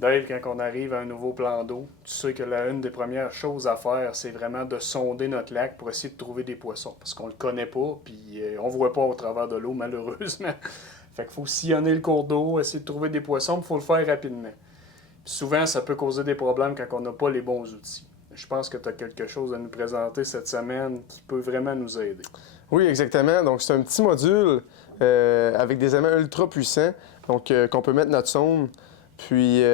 Dave, quand on arrive à un nouveau plan d'eau, tu sais que une des premières choses à faire, c'est vraiment de sonder notre lac pour essayer de trouver des poissons. Parce qu'on le connaît pas, puis on voit pas au travers de l'eau, malheureusement. Fait qu'il faut sillonner le cours d'eau, essayer de trouver des poissons, il faut le faire rapidement. Puis souvent, ça peut causer des problèmes quand on n'a pas les bons outils. Je pense que tu as quelque chose à nous présenter cette semaine qui peut vraiment nous aider. Oui, exactement. Donc, c'est un petit module avec des aimants ultra puissants, donc qu'on peut mettre notre sonde. Puis,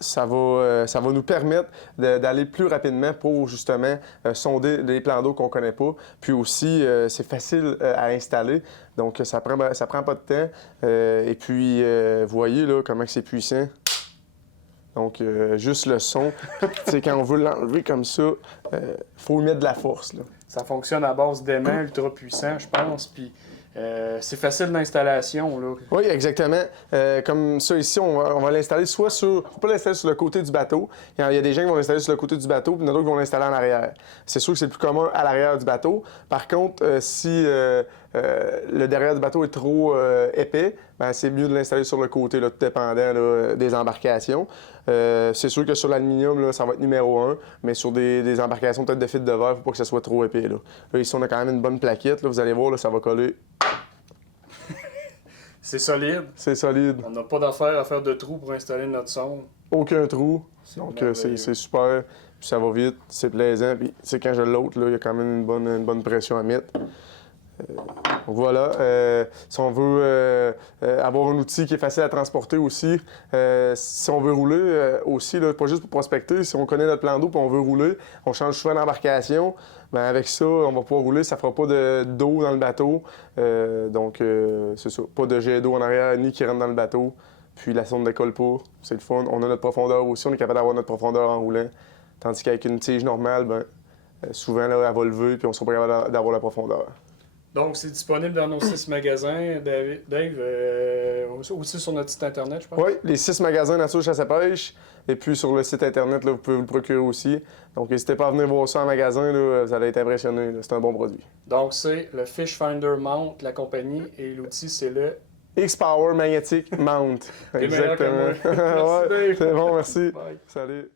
ça va nous permettre d'aller plus rapidement pour, justement, sonder les plans d'eau qu'on ne connaît pas. Puis aussi, c'est facile à installer, donc ça prend pas de temps. Et puis, vous voyez là, comment c'est puissant. Donc, juste le son. C'est quand on veut l'enlever comme ça, faut y mettre de la force, là. Ça fonctionne à base d'aimants ultra puissants, je pense. Puis c'est facile d'installation, là. Oui, exactement. Comme ça ici, on va l'installer soit sur... Faut pas l'installer sur le côté du bateau. Il y a des gens qui vont l'installer sur le côté du bateau, puis d'autres qui vont l'installer en arrière. C'est sûr que c'est le plus commun à l'arrière du bateau. Par contre, si le derrière du bateau est trop épais, ben, c'est mieux de l'installer sur le côté, là, tout dépendant là, des embarcations. C'est sûr que sur l'aluminium, ça va être numéro 1, mais sur des embarcations peut-être de fil de verre, il ne faut pas que ça soit trop épais. Là, ici, on a quand même une bonne plaquette. Là, vous allez voir, là, ça va coller. C'est solide. C'est solide. On n'a pas d'affaire à faire de trous pour installer notre sonde. Aucun trou. Donc, c'est super. Puis ça va vite, c'est plaisant. Puis, quand je l'autre, il y a quand même une bonne pression à mettre. Donc voilà, si on veut avoir un outil qui est facile à transporter aussi, si on veut rouler aussi, là, pas juste pour prospecter, si on connaît notre plan d'eau et on veut rouler, on change souvent d'embarcation, ben avec ça, on va pouvoir rouler, ça fera pas d'eau dans le bateau, donc c'est ça, pas de jet d'eau en arrière ni qui rentre dans le bateau, puis la sonde ne décolle pas, c'est le fun. On a notre profondeur aussi, on est capable d'avoir notre profondeur en roulant, tandis qu'avec une tige normale, ben, souvent là, elle va lever puis on ne sera pas capable d'avoir la profondeur. Donc, c'est disponible dans nos 6 magasins, Dave, aussi sur notre site Internet, je pense. Oui, les 6 magasins Nature Chasse à Pêche. Et puis sur le site Internet, là, vous pouvez vous le procurer aussi. Donc, n'hésitez pas à venir voir ça en magasin, là, vous allez être impressionné. C'est un bon produit. Donc, c'est le Fish Finder Mount, la compagnie, et l'outil, c'est le X-Power Magnetic Mount. T'es meilleur que moi. Exactement. Merci, Ouais, Dave. c'est bon, merci. Bye. Salut.